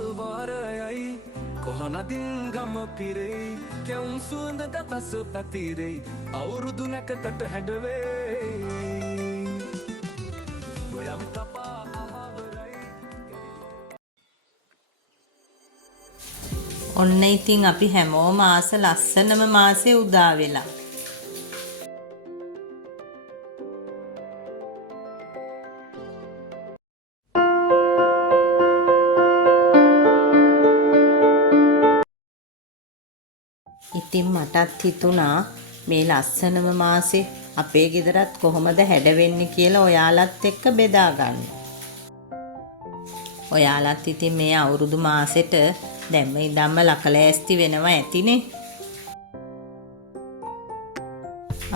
මල් වාරයයි කොහොනදින් ගම පිරෙයි කැවුම් සුවඳ දපස පැතිරෙයි අවුරුදු නැකතට හැඩවෙයි ගොයම් තපා අහවරයි. ඔන්න ඉතින් අපි හැමෝම ආස ලස්සනම මාසේ උදා වෙලා. ඉතින් මටත් හිතුණා මේ ලස්සනම මාසේ අපේ ගෙදරත් කොහොමද හැඩවෙන්නේ කියලා ඔයාලත් එක්ක බෙදා ගන්න. ඔයාලත් ඉතින් මේ අවුරුදු මාසෙට දැම්ම ඉඳන්ම ලකලෑස්ති වෙනවා ඇතිනේ.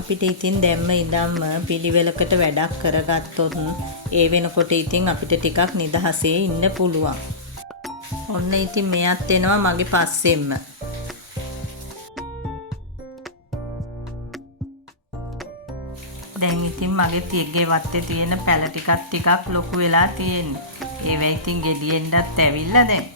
අපිට ඉතින් දැම්ම ඉඳන්ම පිළිවෙලකට වැඩක් කරගත්තොත් ඒ වෙනකොට ඉතින් අපිට ටිකක් නිදහසේ ඉන්න පුළුවන්. ඔන්න ඉතින් මෙයත් එනවා මගේ පස්සෙන්ම. දැන් ඉතින් මගේ තියගේ වත්තේ තියෙන පැල ටිකක් ලොකු වෙලා තියෙන්නේ. ඒවා ඉතින් ගෙඩියෙන්වත් ඇවිල්ලා දැන්.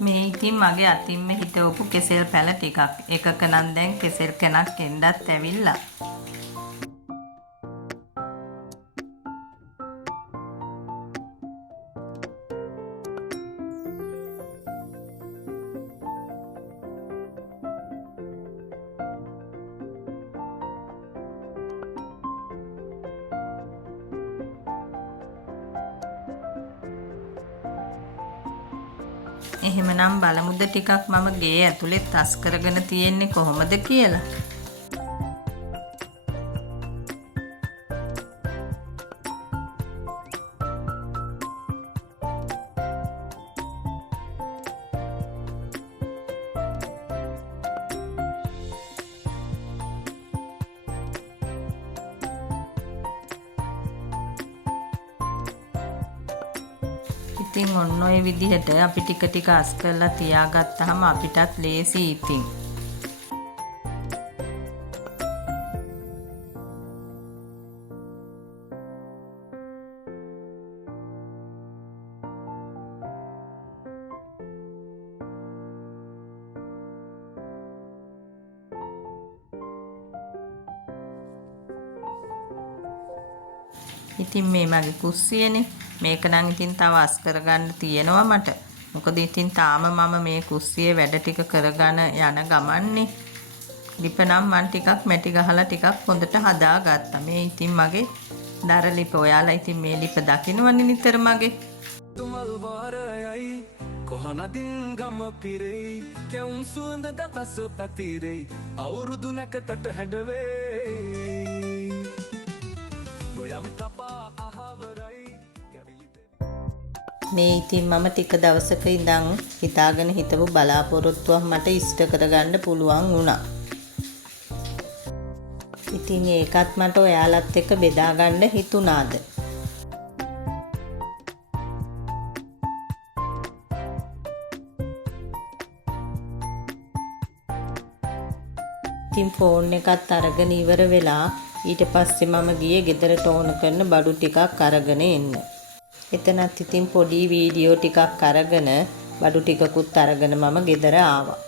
මේ ඉතින් මගේ අතින්ම හිටවපු කෙසෙල් පැල ටිකක්. එකක නම් දැන් කෙසෙල් කනක් එන්නත් ඇවිල්ලා. එහෙමනම් බලමුද ටිකක් මම ගේ ඇතුලේ තස් කරගෙන තියෙන්නේ කොහොමද කියලා. ඉතින් ඔන්න ඔය විදිහට අපි ටික අස් කරලා තියාගත්තාම අපිටත් ලේසි ඉතින්. ඉතින් මේ මගේ කුස්සියනේ. මේක නම් ඉතින් තව අස් කරගන්න තියෙනවා මට. මොකද ඉතින් තාම මම මේ කුස්සියේ වැඩ ටික කරගෙන යන ගමන්නේ. ලිප නම් මම ටිකක් මැටි ගහලා ටිකක් හොඳට හදාගත්තා. මේ ඉතින් මගේ දර ලිප. ඔයාලා ඉතින් මේ ලිප දකින්නවනේ නිතර මගේ. තුමල් වාරයයි කොහොනදින් ගම පිරෙයි කැවුම් සුවඳ දපස පැතිරෙයි අවුරුදු නැකතට හැඩවෙයි ගොයම් තපා අහවරයි. මේ ඉතින් මම ටික දවසක ඉඳන් හිතාගෙන හිටපු බලාපොරොත්තුවක් මට ඉෂ්ට කරගන්න පුළුවන් වුණා. ඉතින් ඒකත් මට ඔයාලත් එක්ක බෙදා ගන්න හිතුණාද? ඉතින් ෆෝන් එකත් අරගෙන ඉවර වෙලා ඊට පස්සේ මම ගියේ ගෙදරට ඕන කරන බඩු ටිකක් අරගෙන එන්න. එතනත් ඉතින් පොඩි වීඩියෝ ටිකක් අරගෙන බඩු ටිකකුත් අරගෙන මම ගෙදර ආවා.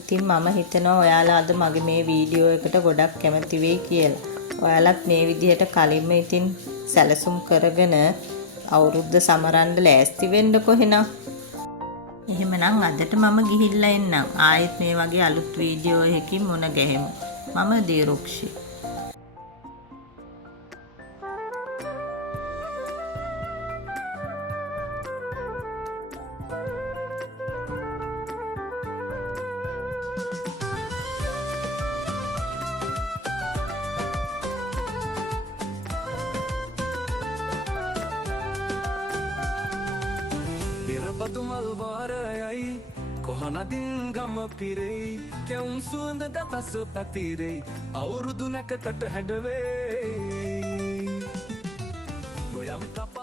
ඉතින් මම හිතනවා ඔයාලා අද මගේ මේ වීඩියෝ එකට ගොඩක් කැමති වෙයි කියලා. ඔයාලත් මේ විදිහට කලින්ම ඉතින් සැලසුම් කරගෙන අවුරුද්ද සමරන්න ලෑස්ති වෙන්නකො එහෙනම්. එහෙමනම් අදට මම ගිහිල්ලා එන්නම්. ආයෙත් මේ වගේ අලුත් වීඩියෝ එකකින් මුණ ගැහෙමු. මම දිරුක්ෂි. බදුමල් වාරයයි කොහොනදින් ගම පිරෙයි කැවුම් සුවඳ දපස පැතිරෙයි අවුරුදු නැකතට හැඩවෙයි ගොයම් තප